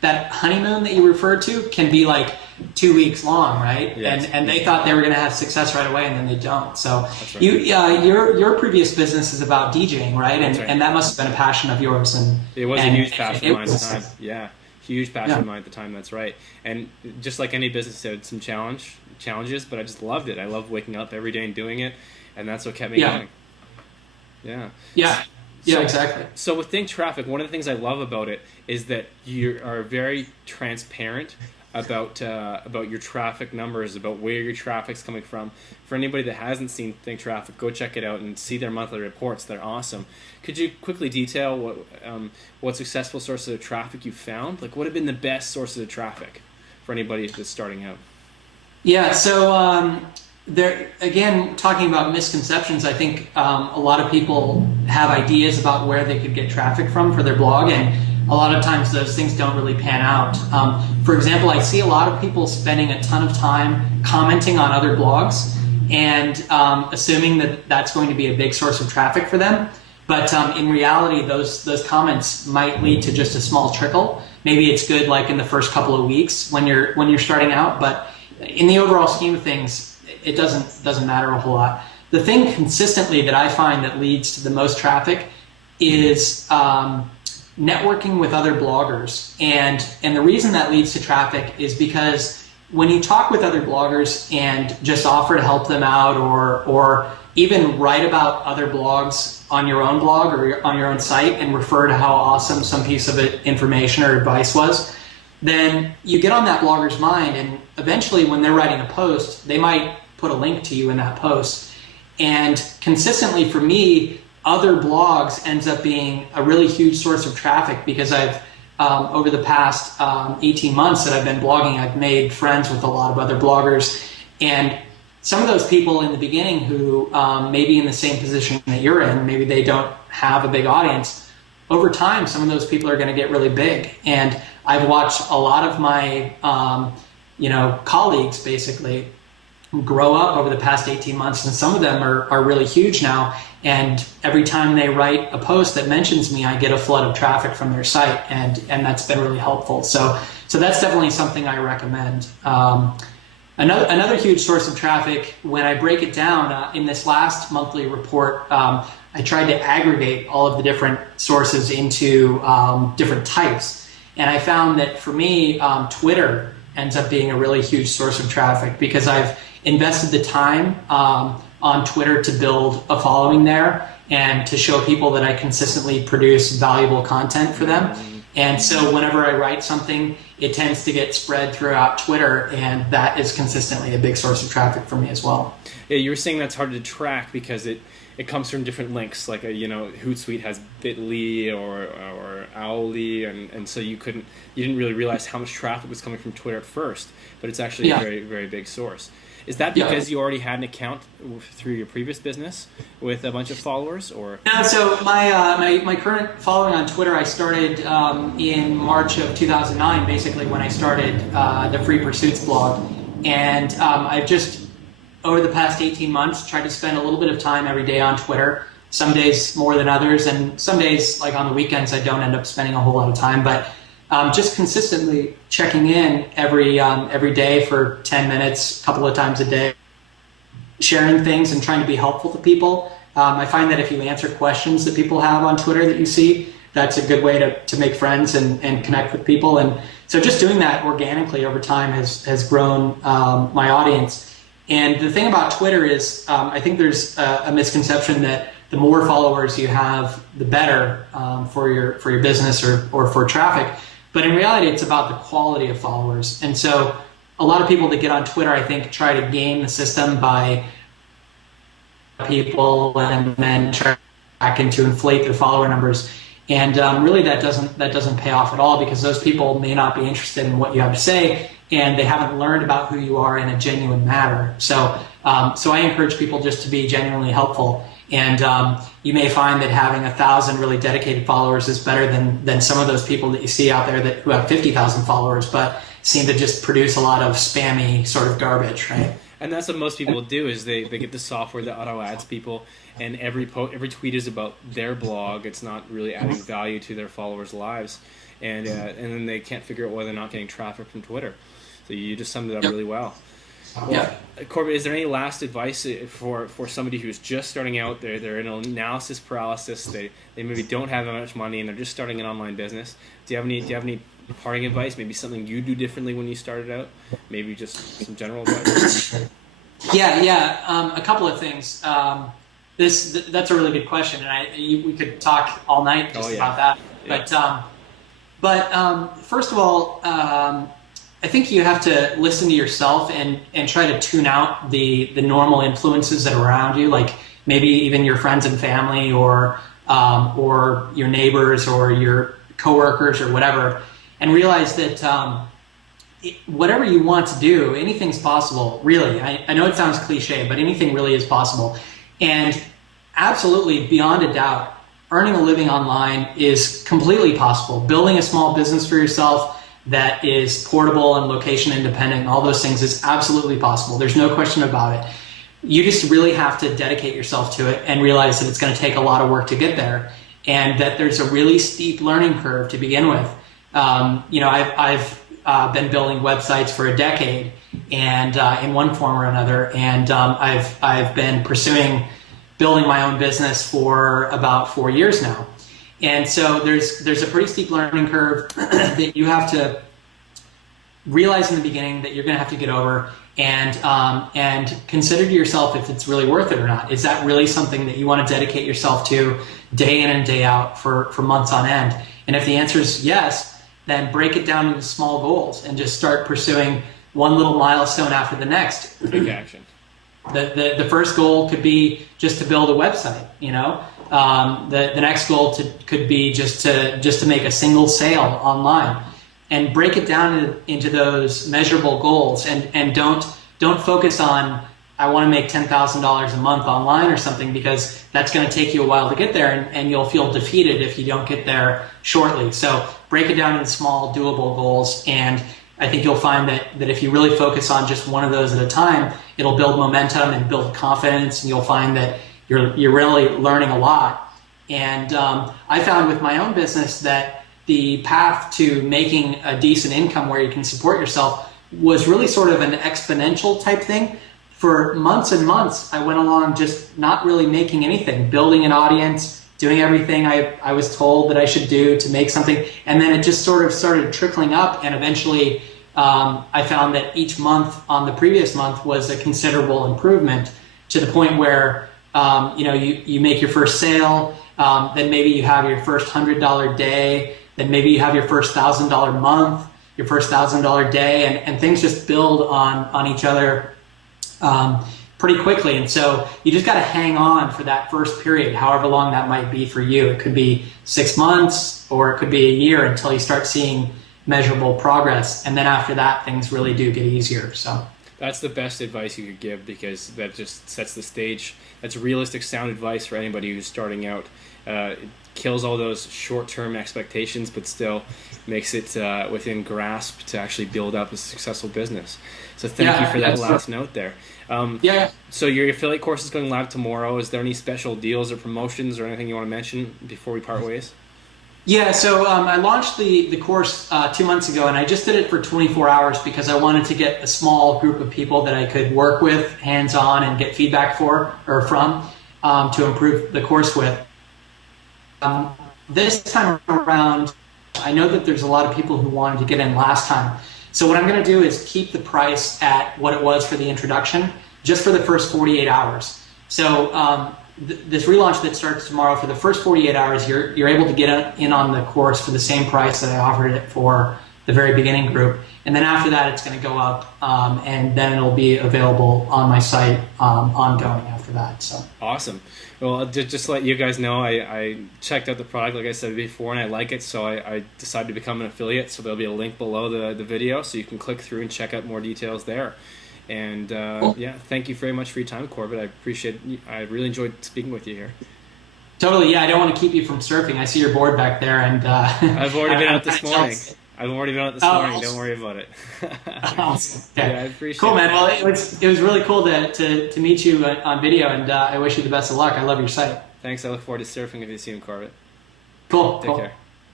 that honeymoon that you referred to can be like 2 weeks long, right? Yes. And they thought they were going to have success right away, and then they don't. So Right. your previous business is about DJing, right? And Right. and that must have been a passion of yours. And it was a huge passion of mine at the was, time. Yeah, huge passion of mine at the time. That's right. And just like any business, it had some challenges, but I just loved it. I loved waking up every day and doing it, and that's what kept me going. Yeah. Yeah, exactly. So with Think Traffic, one of the things I love about it is that you are very transparent about your traffic numbers, about where your traffic's coming from. For anybody that hasn't seen Think Traffic, go check it out and see their monthly reports. They're awesome. Could you quickly detail what successful sources of traffic you found? Like, what have been the best sources of traffic for anybody that's starting out? Yeah, so there again, talking about misconceptions, I think a lot of people have ideas about where they could get traffic from for their blog, and a lot of times those things don't really pan out. For example, I see a lot of people spending a ton of time commenting on other blogs and assuming that that's going to be a big source of traffic for them. But in reality, those comments might lead to just a small trickle. Maybe it's good like in the first couple of weeks when you're starting out, but in the overall scheme of things, it doesn't matter a whole lot. The thing consistently that I find that leads to the most traffic is networking with other bloggers, and the reason that leads to traffic is because when you talk with other bloggers and just offer to help them out, or even write about other blogs on your own blog or on your own site and refer to how awesome some piece of information or advice was, then you get on that blogger's mind, and eventually when they're writing a post, they might put a link to you in that post. And consistently for me, other blogs ends up being a really huge source of traffic because I've, over the past 18 months that I've been blogging, I've made friends with a lot of other bloggers. And some of those people in the beginning who may be in the same position that you're in, maybe they don't have a big audience, over time, some of those people are going to get really big. And I've watched a lot of my colleagues basically grow up over the past 18 months, and some of them are really huge now. And every time they write a post that mentions me, I get a flood of traffic from their site, and that's been really helpful. So that's definitely something I recommend. Another huge source of traffic, when I break it down in this last monthly report, I tried to aggregate all of the different sources into different types. And I found that for me, Twitter ends up being a really huge source of traffic because I've invested the time on Twitter to build a following there and to show people that I consistently produce valuable content for them. And so whenever I write something, it tends to get spread throughout Twitter, and that is consistently a big source of traffic for me as well. Yeah, you were saying that's hard to track because it comes from different links, like Hootsuite has Bitly or Owly, and so you didn't really realize how much traffic was coming from Twitter at first, but it's actually a very, very big source. Is that because you already had an account through your previous business with a bunch of followers, or? No, so my current following on Twitter, I started in March of 2009, basically when I started the Free Pursuits blog, and I've just over the past 18 months tried to spend a little bit of time every day on Twitter. Some days more than others, and some days, like on the weekends, I don't end up spending a whole lot of time, but just consistently checking in every day for 10 minutes, a couple of times a day, sharing things and trying to be helpful to people. I find that if you answer questions that people have on Twitter that you see, that's a good way to make friends and connect with people. And so just doing that organically over time has grown my audience. And the thing about Twitter is I think there's a misconception that the more followers you have, the better for your business or for traffic. But in reality, it's about the quality of followers. And so a lot of people that get on Twitter, I think, try to game the system by people and then try to inflate their follower numbers. And really that doesn't pay off at all, because those people may not be interested in what you have to say, and they haven't learned about who you are in a genuine manner. So I encourage people just to be genuinely helpful. And you may find that having 1,000 really dedicated followers is better than some of those people that you see out there who have 50,000 followers, but seem to just produce a lot of spammy sort of garbage, right? And that's what most people do, is they get the software that auto ads people, and every tweet is about their blog. It's not really adding value to their followers' lives. and then they can't figure out why they're not getting traffic from Twitter. So you just summed it up really well. Well, Corbett, is there any last advice for somebody who's just starting out? They're in analysis paralysis. They maybe don't have that much money and they're just starting an online business. Do you have any parting advice? Maybe something you do differently when you started out? Maybe just some general advice. A couple of things. That's a really good question, and we could talk all night just about that. Yeah. But first of all, I think you have to listen to yourself and try to tune out the normal influences that are around you, like maybe even your friends and family, or your neighbors, or your coworkers, or whatever, and realize that whatever you want to do, anything's possible. Really, I know it sounds cliche, but anything really is possible, and absolutely, beyond a doubt, earning a living online is completely possible. Building a small business for yourself that is portable and location independent, all those things is absolutely possible. There's no question about it. You just really have to dedicate yourself to it and realize that it's going to take a lot of work to get there, and that there's a really steep learning curve to begin with. I've been building websites for a decade, and in one form or another, and I've been pursuing building my own business for about 4 years now. And so there's a pretty steep learning curve that you have to realize in the beginning that you're going to have to get over, and consider to yourself if it's really worth it or not. Is that really something that you want to dedicate yourself to day in and day out for months on end? And if the answer is yes, then break it down into small goals and just start pursuing one little milestone after the next. Take action. The first goal could be just to build a website, the next goal could be just to make a single sale online, and break it down into those measurable goals, and don't focus on, I want to make $10,000 a month online or something, because that's going to take you a while to get there, and you'll feel defeated if you don't get there shortly. So break it down into small, doable goals, and I think you'll find that if you really focus on just one of those at a time, it'll build momentum and build confidence, and you'll find that you're really learning a lot. And I found with my own business that the path to making a decent income where you can support yourself was really sort of an exponential type thing. For months and months, I went along just not really making anything, building an audience, doing everything I was told that I should do to make something, and then it just sort of started trickling up, and eventually I found that each month on the previous month was a considerable improvement, to the point where you make your first sale, then maybe you have your first $100 day, then maybe you have your first $1,000 month, your first $1,000 day, and things just build on each other pretty quickly. And so you just got to hang on for that first period, however long that might be for you. It could be 6 months, or it could be a year, until you start seeing measurable progress. And then after that, things really do get easier. So that's the best advice you could give, because that just sets the stage. That's realistic, sound advice for anybody who's starting out. It kills all those short-term expectations, but still makes it within grasp to actually build up a successful business. So thank you for that last note there. So your affiliate course is going live tomorrow. Is there any special deals or promotions or anything you want to mention before we part ways? Yeah, so I launched the course 2 months ago, and I just did it for 24 hours because I wanted to get a small group of people that I could work with hands-on and get feedback from to improve the course with. This time around, I know that there's a lot of people who wanted to get in last time. So what I'm going to do is keep the price at what it was for the introduction, just for the first 48 hours. So this relaunch that starts tomorrow, for the first 48 hours, you're able to get in on the course for the same price that I offered it for the very beginning group. And then after that, it's going to go up, and then it'll be available on my site ongoing after that. So awesome. Well, just to let you guys know, I checked out the product, like I said before, and I like it, so I decided to become an affiliate. So there'll be a link below the video, so you can click through and check out more details there. And cool. Yeah, thank you very much for your time, Corbett. I appreciate it. I really enjoyed speaking with you here. Totally, yeah. I don't want to keep you from surfing. I see your board back there, and I've already been out this morning. Awesome. Don't worry about it. Awesome. Okay. Yeah, I appreciate it. Cool, man. Well, it was really cool to meet you on video, and I wish you the best of luck. I love your site. Thanks. I look forward to surfing with you soon, Corbett. Cool. Take care.